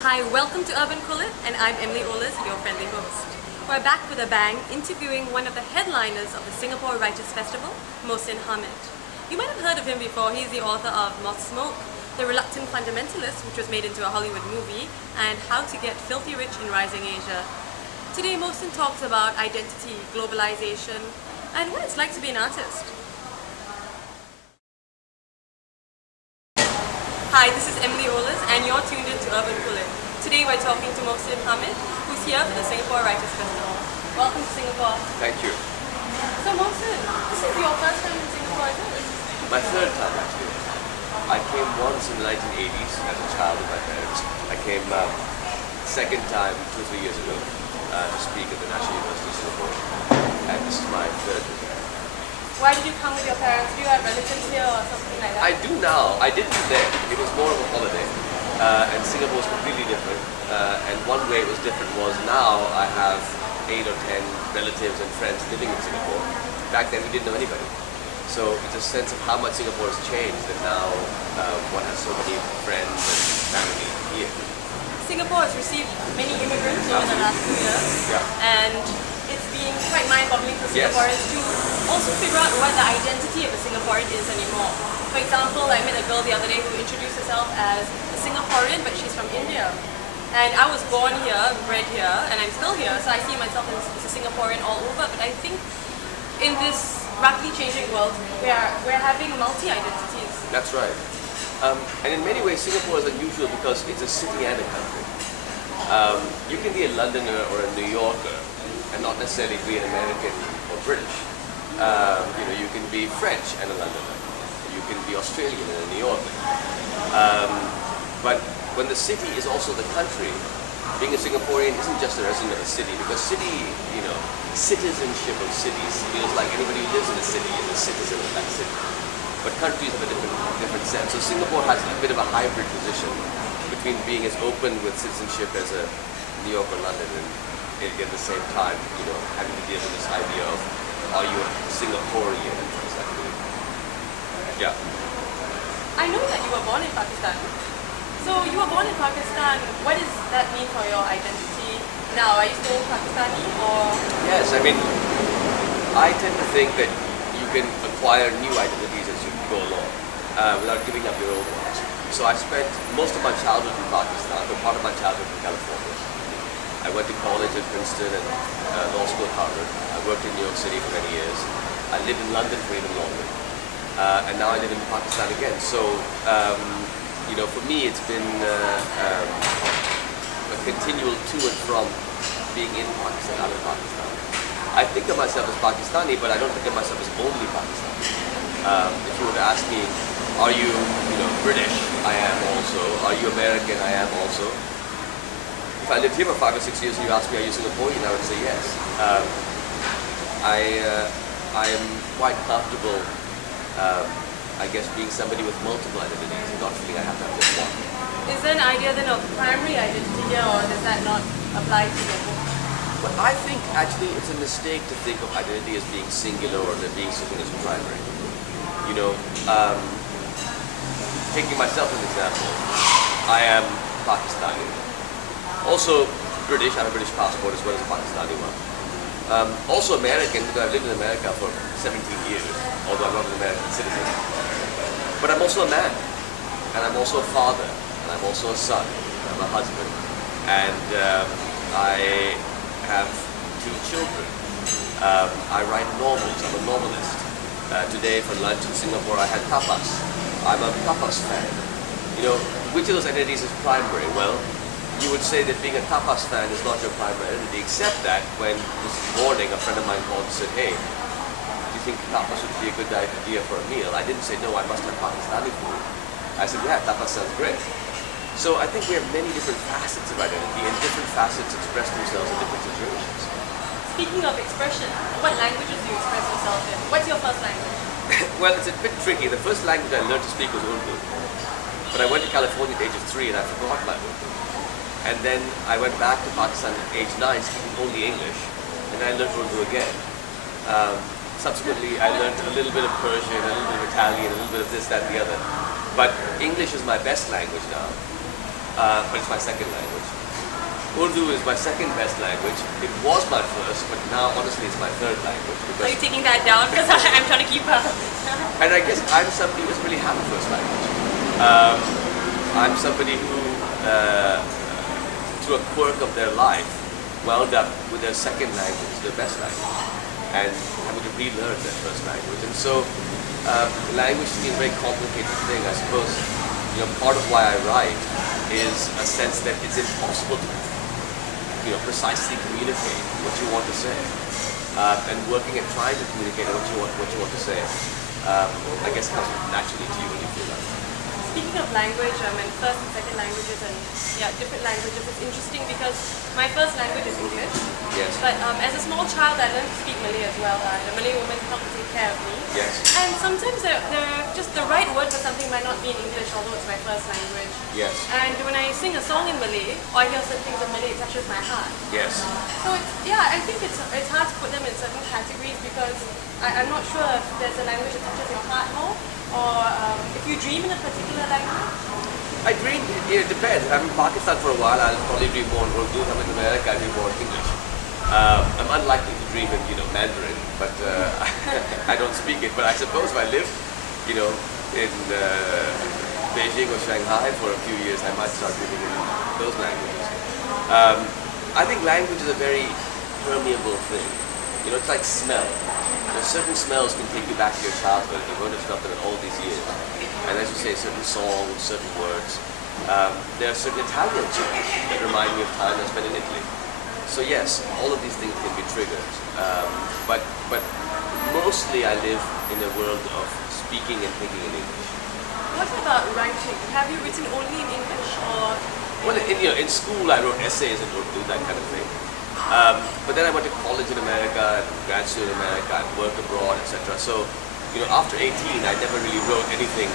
Hi, welcome to Urban Kulit, and I'm Emily Olas, your friendly host. We're back with a bang, interviewing one of the headliners of the Singapore Writers' Festival, Mohsin Hamid. You might have heard of him before. He's the author of Moth Smoke, The Reluctant Fundamentalist, which was made into a Hollywood movie, and How to Get Filthy Rich in Rising Asia. Today, Mohsin talks about identity, globalization, and what it's like to be an artist. Hi, this is Emily Olas, and you're tuned in to Urban Kulit. Today we're talking to Mohsin Hamid, who's here for the Singapore Writers' Festival. Welcome to Singapore. Thank you. So Mohsin, this is your first time in Singapore, isn't it? My third time, actually. I came once in the 1980s as a child with my parents. I came second time 2 or 3 years ago to speak at the National University of Singapore. And this is my third visit. Why did you come with your parents? Do you have relatives here or something like that? I do now. I didn't then. It was more of a holiday. And Singapore was completely different. And one way it was different was now I have 8 or 10 relatives and friends living in Singapore. Back then we didn't know anybody. So it's a sense of how much Singapore has changed, that now one has so many friends and family here. Singapore has received many immigrants over the last 2 years. Yeah. And it's been quite mind-boggling for Yes. Singaporeans to also figure out what the identity of a Singaporean is anymore. For example, I met a girl the other day who introduced herself as a Singaporean, but she's from India. And I was born here, bred here, and I'm still here, so I see myself as a Singaporean all over. But I think in this rapidly changing world, we're having multi-identities. That's right. And in many ways, Singapore is unusual because it's a city and a country. You can be a Londoner or a New Yorker and not necessarily be an American or British. You can be French and a Londoner. You can be Australian and a New Yorker. But when the city is also the country, being a Singaporean isn't just a resident of a city, because citizenship of cities feels like anybody who lives in a city is a citizen of that city. But countries have a different sense. So Singapore has a bit of a hybrid position between being as open with citizenship as a New York or London, and at the same time, having to deal with this idea of, are you a Singaporean? What does that mean? Yeah. I know that you were born in Pakistan. So you were born in Pakistan. What does that mean for your identity now? Are you still Pakistani or? Yes, I mean, I tend to think that you can acquire new identities as you go along without giving up your old ones. So I spent most of my childhood in Pakistan, but part of my childhood in California. I went to college at Princeton and law school at Harvard. I worked in New York City for many years. I lived in London for even longer. And now I live in Pakistan again. So, for me it's been a continual to and from being in Pakistan, out of Pakistan. I think of myself as Pakistani, but I don't think of myself as only Pakistani. If you were to ask me, are you, British? I am also. Are you American? I am also. If I lived here for 5 or 6 years and you asked me, are you Singaporean? I would say yes. I am quite comfortable, I guess, being somebody with multiple identities and not feeling I have to have just one. Is there an idea then of primary identity here, or does that not apply to your book? But I think actually it's a mistake to think of identity as being singular or that being something as primary. Taking myself as an example, I am Pakistani. Also British, I have a British passport as well as a Pakistani one. Also American, because I've lived in America for 17 years, although I'm not an American citizen. But I'm also a man, and I'm also a father, and I'm also a son, and I'm a husband, and I have 2 children. I write novels, I'm a novelist. Today for lunch in Singapore I had tapas. I'm a tapas fan. Which of those identities is primary? Well, you would say that being a tapas fan is not your primary identity, except that when this morning a friend of mine called and said, hey, do you think tapas would be a good idea for a meal? I didn't say, no, I must have Pakistani food. I said, yeah, tapas sounds great. So I think we have many different facets of identity, and different facets express themselves in different situations. Speaking of expression, what languages do you express yourself in? What's your first language? Well, it's a bit tricky. The first language I learned to speak was Urdu. But I went to California at the age of 3 and I forgot my Urdu. And then I went back to Pakistan at age 9 speaking only English, and I learned Urdu again. Subsequently, I learned a little bit of Persian, a little bit of Italian, a little bit of this, that, and the other. But English is my best language now. but it's my second language. Urdu is my second best language. It was my first, but now honestly it's my third language. Are you taking that down? Because I'm trying to keep up. And I guess I'm somebody who doesn't really have a first language. I'm somebody who, through a quirk of their life, wound up with their second language, their best language, and having to relearn their first language. And so, language to me is a very complicated thing. I suppose, part of why I write is a sense that it's impossible to, precisely communicate what you want to say, and working at trying to communicate what you want to say. I guess comes naturally to you when you feel that. Speaking of language, and first and second languages and different languages, it's interesting because my first language is English. Yes. But as a small child, I learned to speak Malay as well. The Malay woman helped to take care of me. Yes. And sometimes just the right word for something might not be in English, although it's my first language. Yes. And when I sing a song in Malay, or I hear certain things in Malay, it touches my heart. Yes. So I think it's hard to put them in certain categories because I'm not sure if there's a language that touches your heart more, or if you dream in a particular language. I dream, it depends. I'm in Pakistan for a while, I'll probably dream more in Urdu. I'm in America, I dream more in English. I'm unlikely to dream in, Mandarin, but I don't speak it. But I suppose if I live, in Beijing or Shanghai for a few years, I might start dreaming in those languages. I think language is a very permeable thing. It's like smell. Certain smells can take you back to your childhood. You won't have smelled them in all these years. And as you say, certain songs, certain words. There are certain Italian songs that remind me of time I spent in Italy. So yes, all of these things can be triggers. But mostly I live in a world of speaking and thinking in English. What about writing? Have you written only in English, or? Well, in school I wrote essays in Urdu, that kind of thing. But then I went to college in America, grad school in America, and worked abroad, etc. So, after 18, I never really wrote anything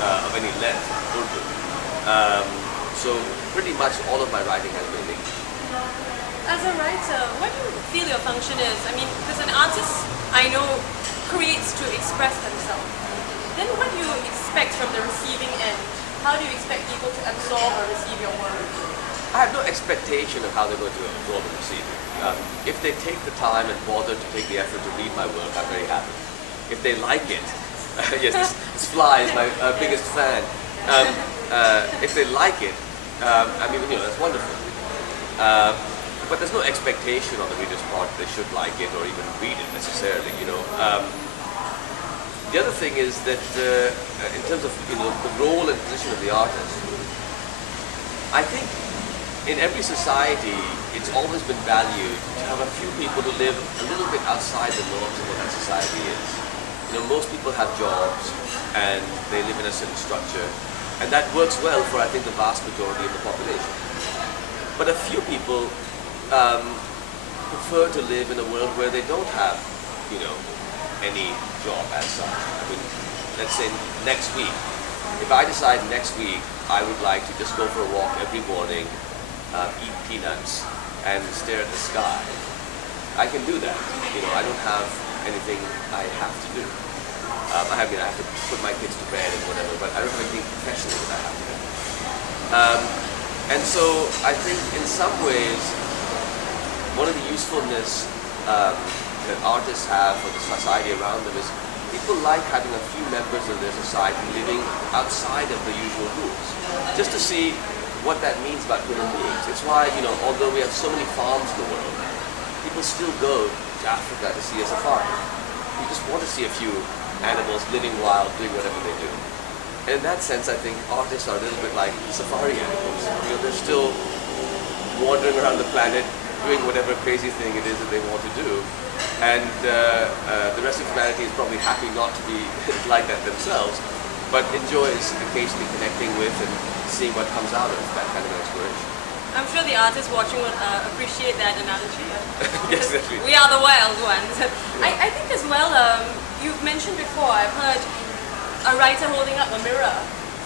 of any length, Urdu. So pretty much all of my writing has been in English. As a writer, what do you feel your function is? I mean, because an artist, I know, creates to express themselves. Then what do you expect from the receiving end? How do you expect people to absorb or receive your work? I have no expectation of how they're going to absorb and receive it. If they take the time and bother to take the effort to read my work, I'm very happy. If they like it, yes, this fly is my biggest fan. If they like it, that's wonderful. But there's no expectation on the reader's part they should like it or even read it necessarily. The other thing is that in terms of the role and position of the artist, I think in every society, it's always been valued to have a few people who live a little bit outside the norms of what that society is. Most people have jobs and they live in a certain structure, and that works well for, I think, the vast majority of the population. But a few people prefer to live in a world where they don't have, any job as such. I mean, let's say next week, if I decide next week I would like to just go for a walk every morning, eat peanuts, and stare at the sky, I can do that. I don't have anything I have to do. I have to put my kids to bed and whatever, but I don't have anything professional that I have to do. And so I think in some ways, one of the usefulness that artists have for the society around them is people like having a few members of their society living outside of the usual rules, just to see what that means about human beings. It's why, although we have so many farms in the world, people still go to Africa to see a safari. You just want to see a few animals living wild, doing whatever they do. And in that sense, I think artists are a little bit like safari animals. They're still wandering around the planet, doing whatever crazy thing it is that they want to do. And the rest of humanity is probably happy not to be like that themselves, but enjoys occasionally connecting with and seeing what comes out of that kind of exploration. I'm sure the artists watching would appreciate that analogy. Yes, definitely. We are the wild ones. I think as well, you've mentioned before, I've heard a writer holding up a mirror.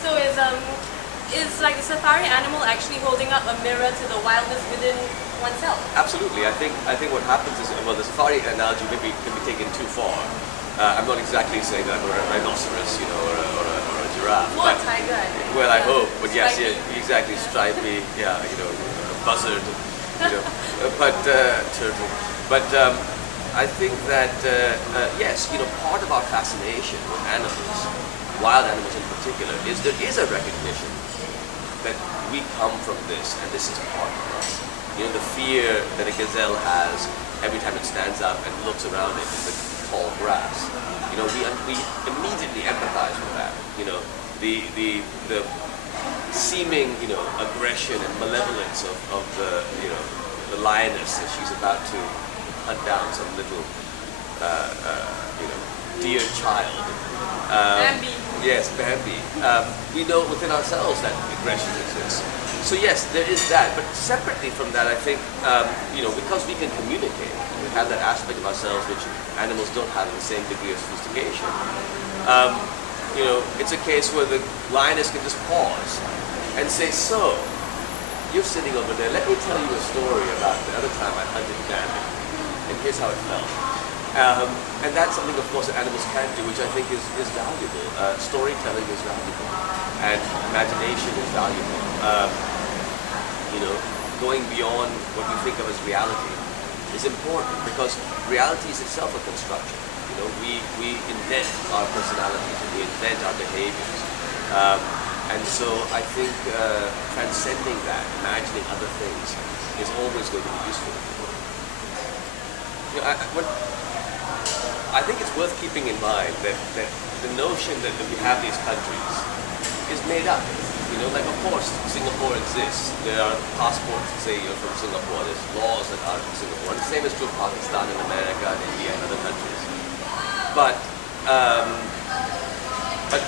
So is like the safari animal actually holding up a mirror to the wildness within oneself? Absolutely. I think what happens is, well, the safari analogy can be taken too far. I'm not exactly saying that I'm a rhinoceros, or a giraffe. giraffe. More But, tiger, I think. well, I hope. But yes, Stripey. yeah, exactly, stripey. Yeah, a buzzard. Turtle. But I think that yes, part of our fascination with animals, wild animals in particular, is there is a recognition that we come from this, and this is part of us. The fear that a gazelle has every time it stands up and looks around it in the tall grass. We immediately empathize with that. The seeming aggression and malevolence of the lioness as she's about to hunt down some little dear child. Bambi. Yes, Bambi. We know within ourselves that aggression exists. So yes, there is that. But separately from that, I think because we can communicate, we have that aspect of ourselves which animals don't have the same degree of sophistication. It's a case where the lioness can just pause and say, "So, you're sitting over there. Let me tell you a story about the other time I hunted Bambi, and here's how it felt." And that's something, of course, that animals can do, which I think is valuable. Storytelling is valuable, and imagination is valuable. Going beyond what we think of as reality is important, because reality is itself a construction. We invent our personalities, and we invent our behaviors. And so I think transcending that, imagining other things, is always going to be useful. I think it's worth keeping in mind that the notion that we have these countries is made up. Of course, Singapore exists. There are passports that say you're from Singapore. There's laws that are from Singapore. And the same is true of Pakistan and America and India and other countries. But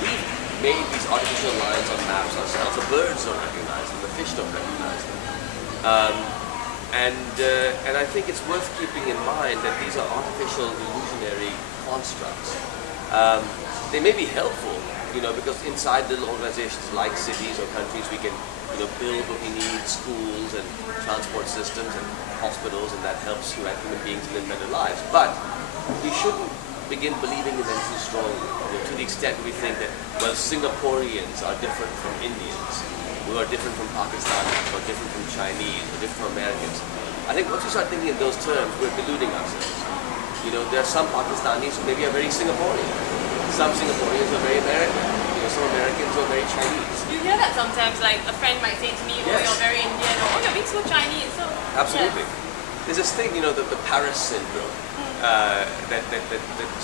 we've made these artificial lines on maps ourselves. The birds don't recognize them. The fish don't recognize them. And I think it's worth keeping in mind that these are artificial, illusionary constructs. They may be helpful, because inside little organizations like cities or countries, we can, build what we need, schools and transport systems and hospitals, and that helps human beings live better lives. But we shouldn't begin believing in them too strongly, to the extent we think that, Singaporeans are different from Indians, we are different from Pakistanis, or different from Chinese, or different from Americans. I think once we start thinking in those terms, we're deluding ourselves. There are some Pakistanis who maybe are very Singaporean. Some Singaporeans are very American. Some Americans are very Chinese. You hear that sometimes, like a friend might say to me, "Oh, Yes. you're very Indian," or "Oh, you're being so Chinese." So Absolutely. yes. There's this thing, the Paris syndrome. That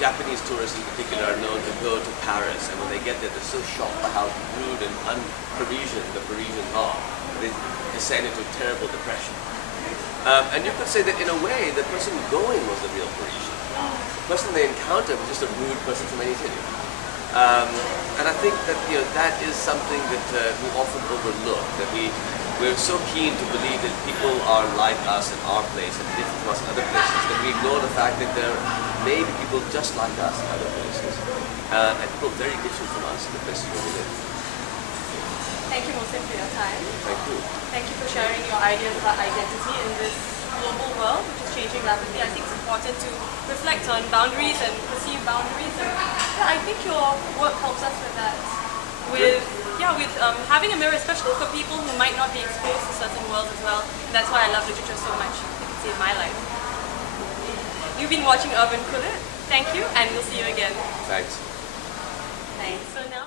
Japanese tourists in particular are known to go to Paris, and when they get there, they're so shocked by how rude and un-Parisian the Parisians are. They descend into terrible depression. And you could say that in a way, the person going was the real Parisian. The person they encountered was just a rude person from any city. And I think that that is something that we often overlook. That we're so keen to believe that people are like us in our place and different from us in other places, that we ignore the fact that there may be people just like us in other places, and people very different from us in the places where we live. Thank you, Mohsin, for your time. Thank you. Thank you for sharing your ideas about identity in this global world, which is changing rapidly. I think it's important to reflect on boundaries and perceive boundaries. And I think your work helps us with that. With having a mirror, especially for people who might not be exposed to certain worlds as well. And that's why I love literature so much. It saved my life. You've been watching Urban Kulit. Thank you, and we'll see you again. Thanks. Thanks. So now.